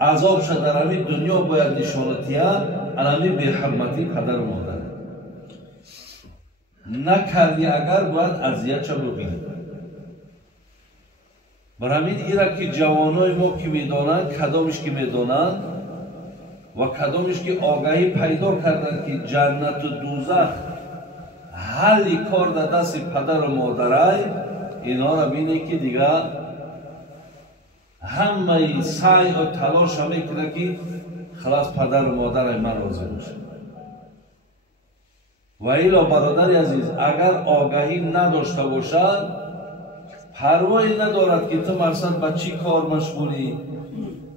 عذاب شد در همین دنیا باید نشانتی ها علمی به حرمتی پدر و مادر نکردی اگر باید اذیت شد رو بینید. برای همین ایره که جوانای ما که میدانند کدامش که میدانند و کدامش که آگاهی پیدا کردند که جنت و دوزخ حلی کار در دست پدر و مادرای اینا را بینه که دیگه همه سعی و تلاش هم میکنه که خلاص پدر و مادر من راضی باشه. و ایلا برادر عزیز اگر آگاهی نداشته باشد پروایی ندارد که تو مرسد با چی کار مشغولی،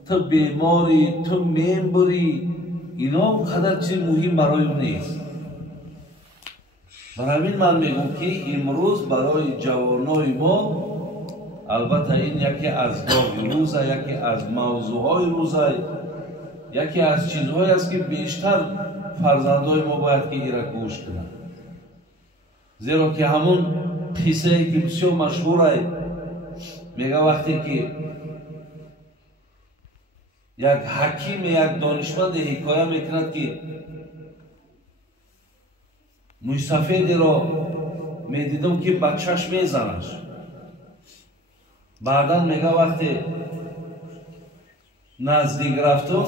تو بیماری، تو میمبری، اینا قدر چی مهم برای اون نیست. برای همین من میگم که امروز برای جوانای ما البته این یکی از داغ روزه، یکی از موضوعهای روزه، یکی از چیزهایی است که بیشتر فرزندای ما باید که ایره گوش کنند. زیرا که همون قصه که بسیار مشهوره میگه وقتی که یک حکیم یک دانشمند حکایه میکند که موی سفیدی را میدیدم که بچهش میزنش. بعدا میگه وقتی نزدیک رفتم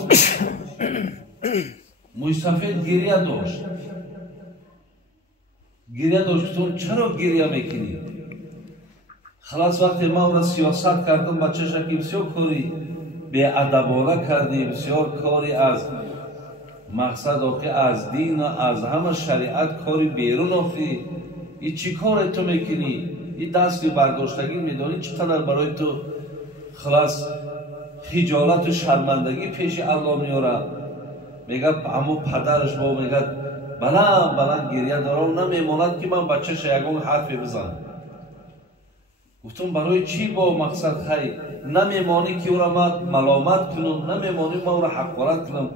موی سفید گریه داشت. گریه داشت تو چرا گریه میکنی؟ خلاص وقتی ما را سیاست کردم بچه‌ش که بسیار کاری به ادبانه کردی، بسیار کاری از مقصد آخی از دین و از همه شریعت کاری بیرون آخی، این چی کار تو میکنی؟ این دستی برداشتگی میدانی چقدر برای تو خلاص خجالت و شرمندگی پیش الله میاره. میگه اما پدرش با میگه بلند گریه داره و نمیماند که من بچه‌ش یکون حرفی بزنم. گفتم برای چی با مقصد خیلی نمیمانی که او را من ملامت کنم، نمیمانی من او را حقارت کنم،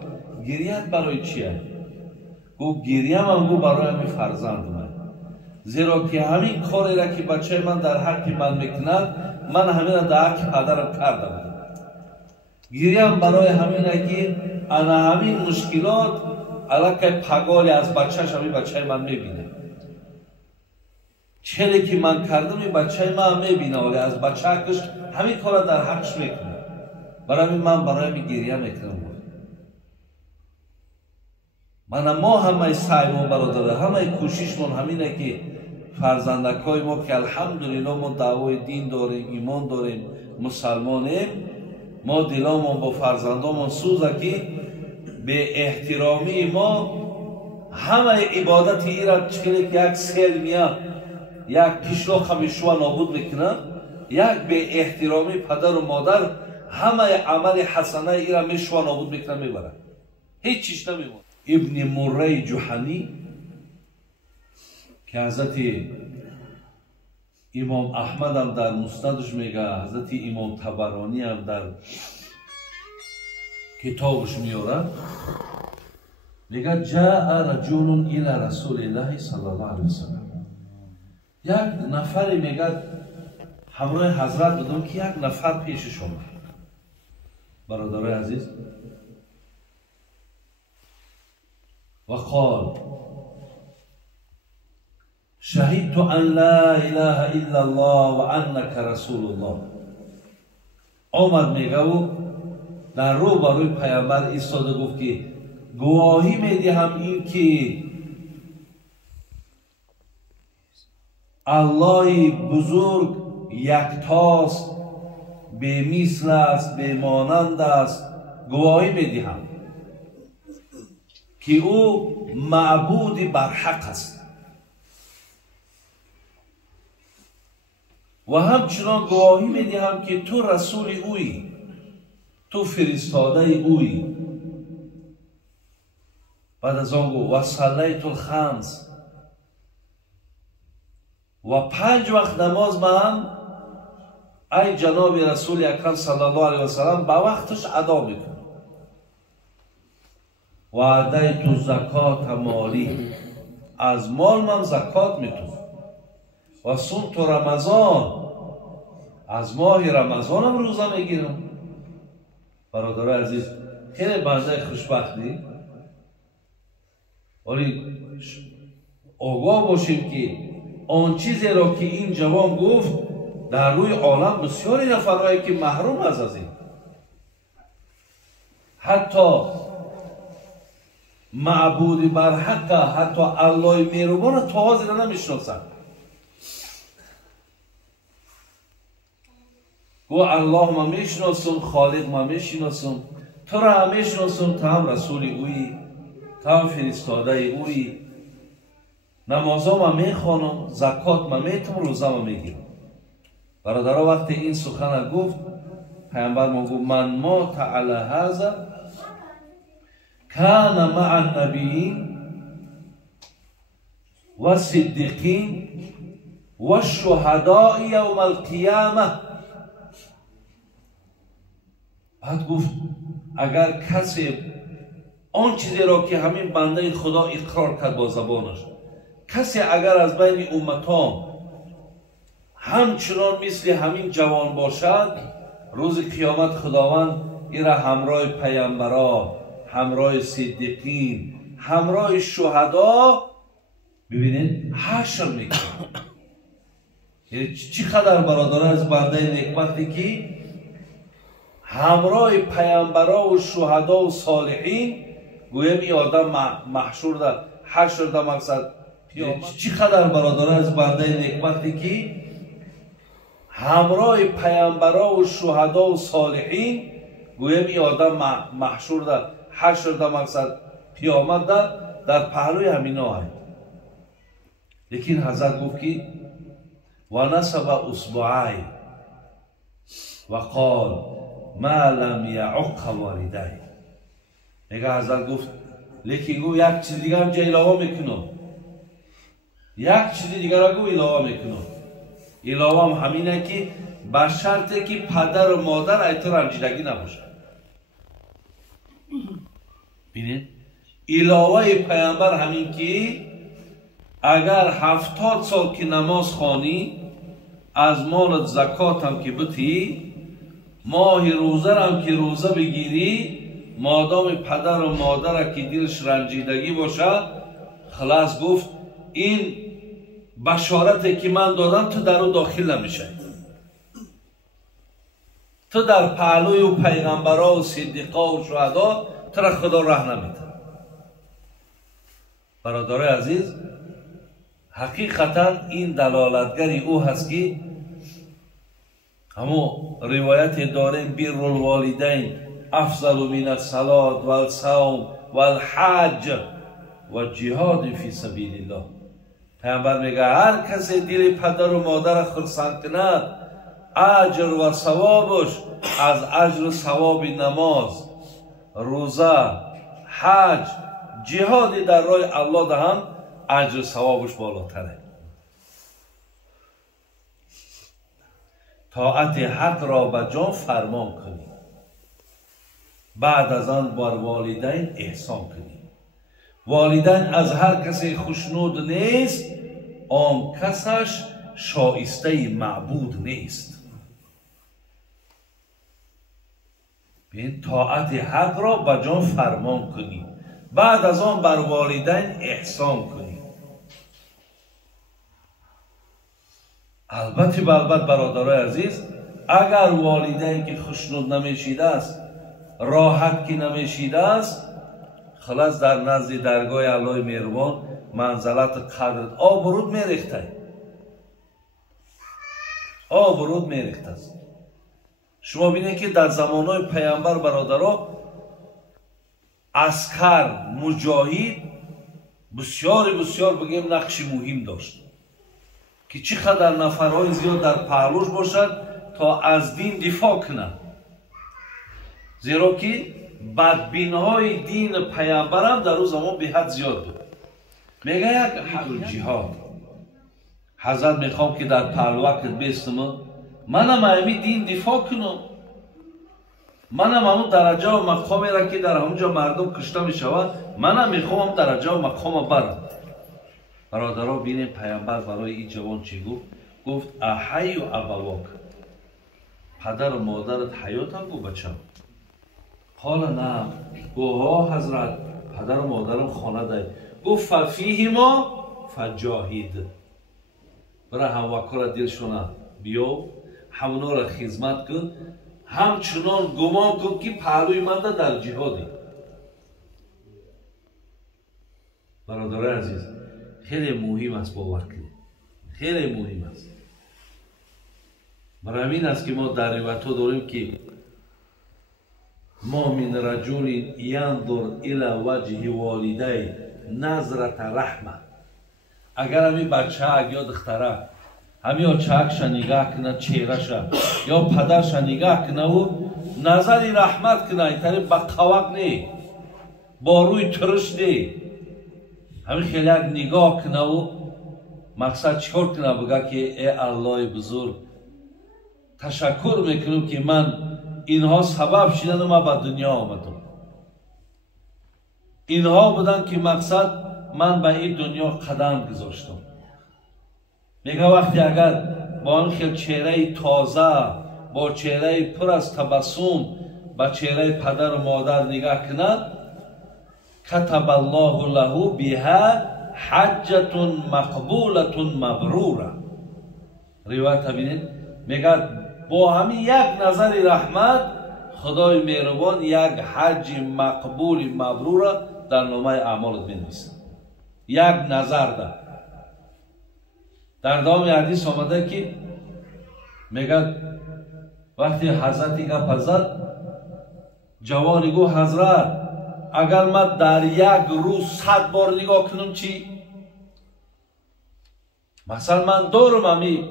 گریت برای چیه؟ گفت گریه من گفت برای همین فرزند من، زیرا که همین کاری را که بچه من در حق من میکند من همین را در حق پدرم کردم. گریه برای همینه که انا همین مشکلات علاقه پگالی از بچهش همین بچه من میبینه. چلی که من کردم این بچه من میبینه ولی از بچهش همین کار در حقش میکنه. برای من برای من گریه میکنم. ما همه سعیمون برادره، همه کوششمون همینه که فرزندکای ما که الحمدلله ما دعوای دین داریم، ایمان داریم، مسلمانیم، ما دلامون با فرزندامون سوزه که به احترامی ما همه عبادت ایران چکلی که یک سیل میاد یک پیشلاق همیشوا نابود میکنه، یک به احترامی پدر و مادر همه عمل حسنه ایران میشوا نابود میکنه میبره، هیچ چیز نمیمونه. ابن مره جحنی که حضرت امام احمد هم در مستدش میگه، حضرت امام طبرانی هم در کتابش میاره، میگه جاء رجل الى رسول الله صلی الله علیه وسلم. یک نفر میگه همراه حضرت بودم که یک نفر پیشش اومد. برادرای عزیز و قال شهدت ان لا اله الا الله و انک رسول الله. آمد میگه و در رو بروی پیامبر ایستاده گفت که گواهی میدهم این که الله بزرگ یکتاست، به مثل است، به مانند است. گواهی میدهم که او معبود بر حق است و همچنان گواهی میدهم که تو رسول اویی، تو فرستاده اویی. بعد از آن گفت و صلیت الخمس و 5 وقت نماز من ای جناب رسول اکرم صلی الله علیه و سلم با وقتش ادا میکنم. و ادیت زکات مالی، از مال من زکات میتونم. و صمت رمضان، از ماه رمضان هم روزه میگیرم. برادر عزیز، خیلی بنده خوشبختی، ولی آگاه باشیم که آن چیزی را که این جوان گفت در روی عالم بسیاری نفرهایی که محروم از این، حتی معبود برحق، حتی الله مهربان تازه را نمیشناسند. گو الله ما میشناسم، خالق ما میشناسم، تو را هم میشناسم، تو هم رسول اویی، تو هم فرستاده اویی، نمازا ما میخوانم، زکات ما میتم، روزه ما میگیرم. برادرها وقتی این سخن گفت، پیامبر ما گفت من مات علی هذا کان مع النبیین و صدیقین و شهداء یوم القیامه. بعد گفت اگر کسی آن چیزی را که همین بنده خدا اقرار کرد با زبانش، کسی اگر از بین امتان همچنان مثل همین جوان باشد، روز قیامت خداوند این را همراه پیامبران، همراه صدیقین، همراه شهدا، ببینید حشر میکنه. یعنی چقدر برادران از بنده نیکبختی که همراه پیامبران و شهدا و صالحین، گویم این آدم محشور در حشر در مقصد. چقدر برادران از بنده نیکبختی که همراه پیامبران و شهدا و صالحین، گویم این آدم محشور در حشر در مقصد قیامت در پهلوی همینا هست. لیکن حضرت گفت که و نصب اصبعی و قال ما لم یعق والدی. میگه حضرت گفت لیکن گو یک چیز دیگه هم جا علاوه میکنم، یک چیز دیگه را گو علاوه میکنم. علاوه هم همینه که به شرطی که پدر و مادر ایتر رنجیدگی نباشه. بینید علاوه پیامبر همین که اگر 70 سال که نماز خوانی، از مالت زکات هم که بتی، ماه روزه هم که روزه بگیری، مادام پدر و مادر که دلش رنجیدگی باشد، خلاص گفت این بشارتی که من دادم تو در او داخل نمیشه، تو در پهلوی و پیغمبرها و صدیقا و شهدا تو را خدا ره نمیده. برادر عزیز، حقیقتا این دلالتگری او هست که همو روایت داریم بر الوالدین افضل من الصلاة و الصوم و الحج و جهاد فی سبیل الله. پیامبر میگه هر کسی دل پدر و مادر خرسند کند، اجر و ثوابش از اجر و ثواب نماز، روزه، حج، جهادی در راه الله دهند، اجر و ثوابش بالاتره. طاعت حق را به جان فرمان کنید، بعد از آن بر والدین احسان کنید. والدین از هر کسی خوشنود نیست، آن کسش شایسته معبود نیست. بین طاعت حق را به جان فرمان کنید، بعد از آن بر والدین احسان کنید. البته برادرای عزیز، اگر والدین که خوشنود نمیشیده است، راحت که نمیشیده است، خلاص در نزد درگاه الله مهربان منزلت قدرت آبرود میریخته، آبرود میریخته است. شما بینید که در زمانهای پیامبر برادرها عسکر مجاهد بسیار بگیم نقش مهم داشت که چقدر نفرهای زیاد در پهلوش باشد تا از دین دفاع کنند، زیرا که بدبینهای دین پیامبر هم در اون زمان به حد زیاد بود. میگه یک حق جهاد، حضرت میخوام که در پهلوکت بیستم، منم همین دین دفاع کنم، منم همون درجه و مقامی را که در همونجا مردم کشته میشود، منم میخوام درجه و مقام برم. برادرها بینیم پیامبر برای این جوان چی گفت؟ گفت احی و ابواک، پدر و مادرت حیاتن؟ گفت بچم. قال نه. گفت ها حضرت، پدر و مادرم خانه داری. گفت ففیهما فجاهید، برای هموکا را دلشونه بیو، همونا را خدمت کن، همچنان گمان کن که پهلوی من در جهادی. برادر عزیز، خیلی مهم است باور کنید، خیلی مهم است. برای همین است که ما در روایت ها داریم که ما من رجل ینظر الی وجه والدی نظرة رحمه، اگر همین بچه یا دختره همین چهکش نگاه کنه، چهرش یا پدرش نگاه کنه و نظر رحمت کنه، این طریق با قوق نی، با روی ترش نی، همین خیلی نگاه کنه و مقصد چکار کنه؟ بگه که ای الله بزرگ، تشکر میکنم که من اینها سبب شدن و من به دنیا آمدم. اینها بودن که مقصد من به این دنیا قدم گذاشتم. میگه وقتی اگر با این خیلی چهره تازه، با چهره پر از تبسم به چهره پدر و مادر نگاه کند، کتب الله له بها حجة مقبولة مبروره. روایت ببینید، میگه با همین یک نظر رحمت خدای مهربان یک حج مقبول مبرور در نامه اعمالت بنویسه. یک نظر ده. در ادامه حدیث آمده که میگه وقتی حضرت گپ زد، جوانی گو حضرت اگر من در یک روز 100 بار نگاه کنم چی؟ مثلا من دارم امی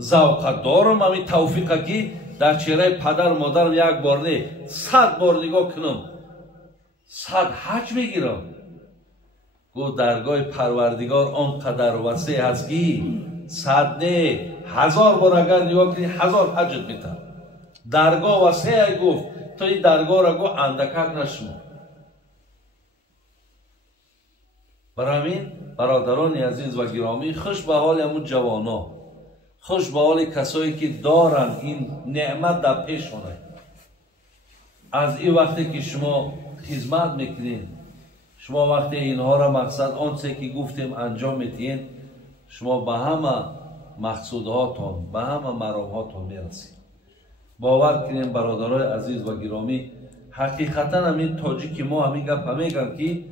ذوق، دارم امی توفیق که در چهره پدر و مادرم یک بار نه 100 بار نگاه کنم، 100 حج میگیرم. گو درگاه پروردگار آنقدر وسیع هست که 100 نه 1000 بار اگر نگاه کنی 1000 حجت میده. درگاه وسیع گفت تو این درگاه را گو اندکک نشمو. برای همین برادران عزیز و گرامی، خوش به حال همون جوانا، خوش به حال کسایی که دارن این نعمت در پیشونه. از این وقتی که شما خدمت میکنین، شما وقتی اینها را مقصد آنچه که گفتیم انجام میدین، شما به همه مقصودهاتون، به همه مرامهاتون میرسید. باور کنیم برادران عزیز و گرامی، حقیقتا همین تاجیک ما همین گپ میگم که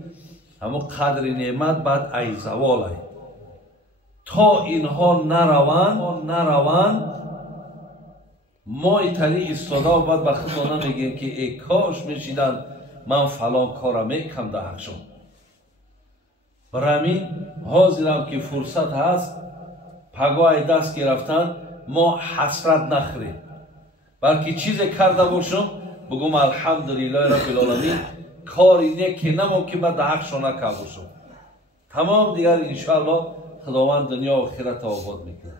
همون قدر نعمت بعد ای زوال ای. تا اینها نروند ما ایتری استاده و بعد به خودمون میگیم که ای کاش میشیدن من فلان کارا میکنم در حقشون. برای همین حاضرم که فرصت هست پگاه دست گرفتن ما حسرت نخوریم، بلکه چیزی کرده باشم بگم الحمدلله رب العالمین، کاری نیکی نمون که من در حقشون نکرده باشم. تمام دیگر انشاءالله خداوند دنیا و آخرت آباد میکنه.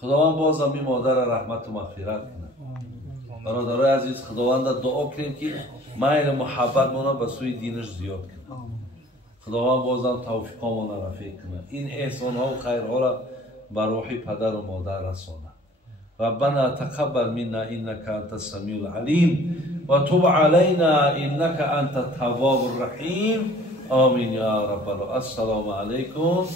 خداوند باز هم این مادر رحمت و مغفرت کنه. برادرای عزیز، خداوند دعا کنیم که میل محبت مانا به سوی دینش زیاد کنه. خداوند باز هم توفیق مانا رفیق کنه. این احسان ها و خیر ها را به روح پدر و مادر رسانه. ربنا تقبل منا انك انت السميع العليم وتب علينا انك انت التواب الرحيم. آمين يا رب العالمين. السلام عليكم.